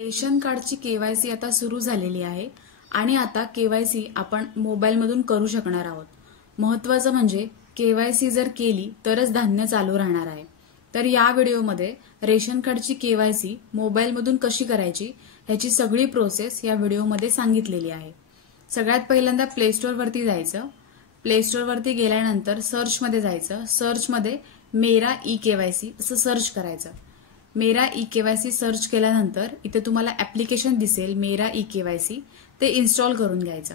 Ration कार्डची KYC आता सुरू झालेली आहे आणि आता केवायसी आपण मोबाईलमधून करू शकणार आहोत। महत्त्वाचं म्हणजे केवायसी जर केली तरच धान्य चालू राहणार आहे। तर या व्हिडिओमध्ये रेशन कार्डची केवायसी मोबाईलमधून कशी करायची ह्याची सगळी प्रोसेस या व्हिडिओमध्ये सांगितलेली आहे। सगळ्यात पहिल्यांदा प्ले स्टोअर वरती जायचं। प्ले स्टोअर वरती गेल्यानंतर सर्च मध्ये जायचं। सर्च मध्ये मेरा ई केवायसी असं सर्च करायचं। मेरा ई केवायसी सर्च केल्यानंतर इथे तुम्हाला ऍप्लिकेशन दिसेल मेरा ई केवायसी, ते इन्स्टॉल करून घ्यायचं।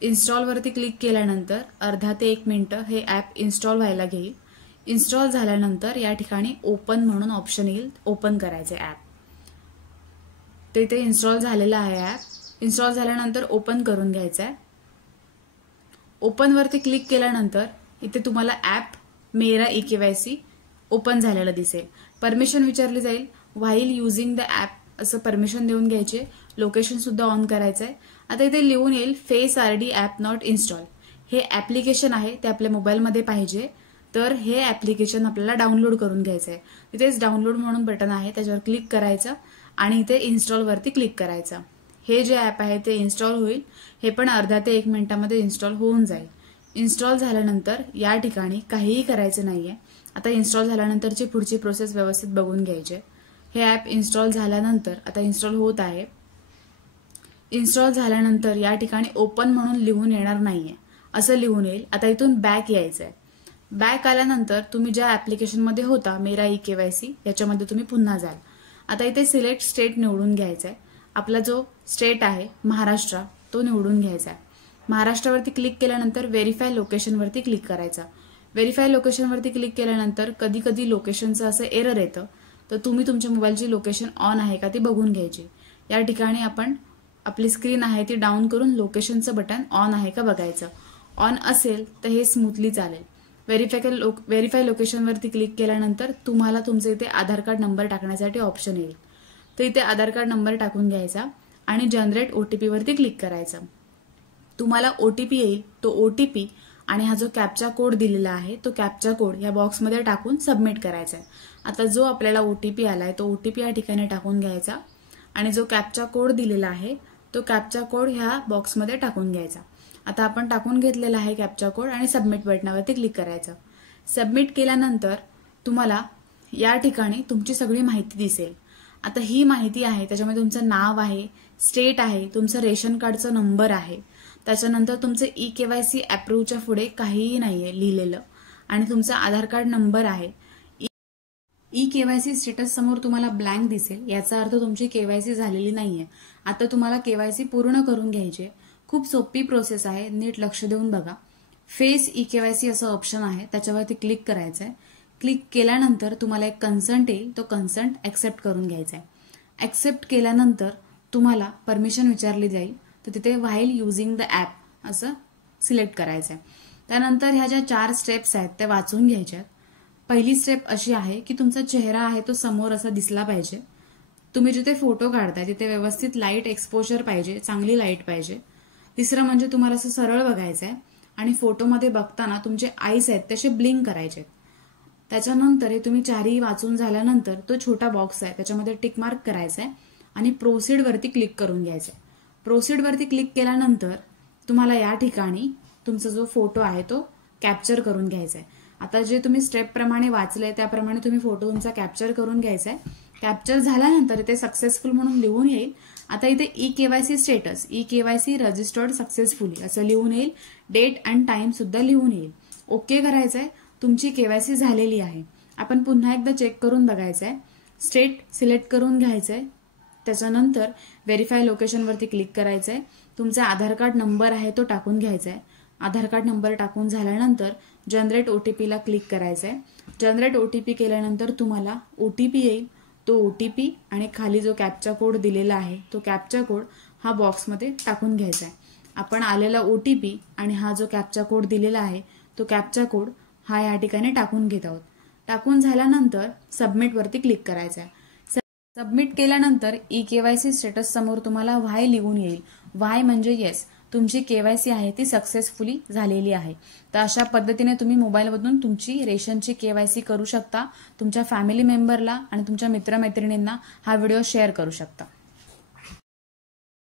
इन्स्टॉल वरती क्लिक केल्यानंतर अर्धा ते 1 मिनिट हे ऍप इन्स्टॉल व्हायला घेईल। इन्स्टॉल झाल्यानंतर या ठिकाणी ओपन म्हणून ऑप्शन येईल, ओपन करायचे ऍप। ते इन्स्टॉल झालेलं आहे ऍप। इन्स्टॉल झाल्यानंतर ओपन करून घ्यायचं आहे। ओपन वरती क्लिक केल्यानंतर इथे तुम्हाला ऍप मेरा ई केवायसी ओपन झालेलं दिसेल। परमिशन विचारली जाईल, व्हाईल युजिंग द ऍप असं परमिशन देऊन घ्यायचे। लोकेशन सुद्धा ऑन करायचं आहे। आता इथे लिहून येईल face RD app not install. हे ऍप्लिकेशन आहे ते आपल्या मोबाईलमध्ये पाहिजे, तर हे ऍप्लिकेशन आपल्याला डाउनलोड करून घ्यायचं आहे। इथेच डाउनलोड म्हणून बटन आहे, त्याच्यावर क्लिक करायचं आणि इथे इन्स्टॉल वरती क्लिक करायचं। हे जे ऍप आहे ते इन्स्टॉल होईल। हे पण अर्धा ते 1 मिनिटामध्ये इन्स्टॉल होऊन जाईल। इन्स्टॉल झाल्यानंतर या ठिकाणी काहीही करायचं नाहीये। आता इन्स्टॉल झाल्यानंतरची पुढची प्रोसेस व्यवस्थित बघून घ्यायची। हे ऍप इन्स्टॉल झाल्यानंतर आता इन्स्टॉल होत आहे। इन्स्टॉल झाल्यानंतर या ठिकाणी ओपन म्हणून लिहून येणार नाहीये, असं लिहून येईल। आता इथून बॅक यायचंय। बॅक आल्यानंतर तुम्ही ज्या ऍप्लिकेशनमध्ये होता मेरा ई केवायसी याच्यामध्ये तुम्ही पुन्हा जाल। आता इथे सिलेक्ट स्टेट निवडून घ्यायचंय। आपला जो स्टेट आहे महाराष्ट्र तो निवडून घ्यायचा आहे। महाराष्ट्रावरती क्लिक केल्यानंतर व्हेरीफाय लोकेशन वरती क्लिक करायचा। व्हेरीफाय लोकेशन वरती क्लिक केल्यानंतर कधी कधी लोकेशनचं असं एरर येतं, तर तुम्ही तुमच्या मोबाईलची लोकेशन ऑन आहे का ती बघून घ्यायची। या ठिकाणी आपण आपली स्क्रीन आहे ती डाऊन करून लोकेशनचं बटन ऑन आहे का बघायचं। ऑन असेल तर हे स्मूथली चालेल। व्हेरीफाय लोकेशन वरती क्लिक केल्यानंतर तुम्हाला तुमचे इथे आधार कार्ड नंबर टाकण्यासाठी ऑप्शन येईल, तर इथे आधार कार्ड नंबर टाकून घ्यायचा आणि जनरेट ओटीपी वरती क्लिक करायचं। तुम्हाला ओटीपी येईल, तो ओटीपी आणि हा जो कॅप्चा कोड दिलेला आहे तो कॅप्चा कोड या बॉक्समध्ये टाकून सबमिट करायचा आहे। आता जो आपल्याला ओटीपी आलाय तो ओटीपी या ठिकाणी टाकून घ्यायचा आणि जो कॅप्चा कोड दिलेला आहे तो कॅप्चा कोड ह्या बॉक्समध्ये टाकून घ्यायचा। आता आपण टाकून घेतलेला आहे कॅप्चा कोड आणि सबमिट बटनावरती क्लिक करायचं। सबमिट केल्यानंतर तुम्हाला या ठिकाणी तुमची सगळी माहिती दिसेल। आता ही माहिती आहे त्याच्यामध्ये तुमचं नाव आहे, स्टेट आहे, तुमचं रेशन कार्डचा नंबर आहे, त्याच्यानंतर तुमचं ई केवायसी अप्रूव्हच्या पुढे काहीही नाहीये लिहिलेलं आणि तुमचा आधार कार्ड नंबर आहे। ई केवायसी स्टेटस समोर तुम्हाला ब्लँक दिसेल, याचा अर्थ तुमची केवायसी झालेली नाहीये। आता तुम्हाला केवायसी पूर्ण करून घ्यायची। खूप सोपी प्रोसेस आहे, नीट लक्ष देऊन बघा। फेस ई केवायसी असं ऑप्शन आहे, त्याच्यावरती क्लिक करायचंय। क्लिक केल्यानंतर तुम्हाला एक कन्संट येईल, तो कन्संट ऍक्सेप्ट करून घ्यायचा आहे। ऍक्सेप्ट केल्यानंतर तुम्हाला परमिशन विचारली जाईल, तर तिथे व्हाईल युजिंग द ऍप असं सिलेक्ट करायचं आहे। त्यानंतर ह्या ज्या 4 स्टेप्स आहेत त्या वाचून घ्यायच्या। पहिली स्टेप अशी आहे की तुमचा चेहरा आहे तो समोर असा दिसला पाहिजे। तुम्ही जिथे फोटो काढताय तिथे व्यवस्थित लाईट एक्सपोजर पाहिजे, चांगली लाईट पाहिजे। तिसरं म्हणजे तुम्हाला असं सरळ बघायचं आहे आणि फोटोमध्ये बघताना तुमचे आईज आहेत तसे ब्लिंक करायचे। त्याच्यानंतर हे तुम्ही 4ही वाचून झाल्यानंतर तो छोटा बॉक्स आहे त्याच्यामध्ये टिक मार्क करायचा आहे आणि प्रोसीड वरती क्लिक करून घ्यायचं आहे। प्रोसीड वरती क्लिक केल्यानंतर तुम्हाला या ठिकाणी तुमचा जो फोटो आहे तो कॅप्चर करून घ्यायचा आहे। आता जे तुम्ही स्टेप प्रमाणे वाचलंय त्याप्रमाणे तुम्ही फोटो तुमचा कॅप्चर करून घ्यायचा आहे। कॅप्चर झाल्यानंतर इथे सक्सेसफुल म्हणून लिहून येईल। आता इथे e KYC status, e KYC registered successfully असं लिहून येईल। डेट अँड टाइम सुद्धा लिहून येईल। ओके करायचंय, तुमची केवायसी झालेली आहे। आपण पुन्हा एकदा चेक करून बघायचंय। स्टेट सिलेक्ट करून घ्यायचंय, त्याच्यानंतर व्हेरीफाय लोकेशन वरती क्लिक करायचंय। तुमचा आधार कार्ड नंबर आहे तो टाकून घ्यायचा आहे। आधार कार्ड नंबर टाकून झाल्यानंतर जनरेट ओटीपीला क्लिक करायचंय। जनरेट ओटीपी केल्यानंतर तुम्हाला ओटीपी येईल, तो ओटीपी आणि खाली जो कॅप्चा कोड दिलेला आहे तो कॅप्चा कोड हा बॉक्समध्ये टाकून घ्यायचा आहे। आपण आलेला ओटीपी आणि हा जो कॅप्चा कोड दिलेला आहे तो कॅप्चा कोड हा या ठिकाणी टाकून घेत आहोत। टाकून झाल्यानंतर सबमिट वरती क्लिक करायचं आहे। सबमिट केल्यानंतर ई केवायसी स्टेटस समोर तुम्हाला व्हाय लिहून येईल। व्हाय म्हणजे येस, तुमची केवायसी आहे ती सक्सेसफुली झालेली आहे। तर अशा पद्धतीने तुम्ही मोबाईलमधून तुमची रेशनची केवायसी करू शकता। तुमच्या फॅमिली मेंबरला आणि तुमच्या मित्रमैत्रिणींना हा व्हिडिओ शेअर करू शकता।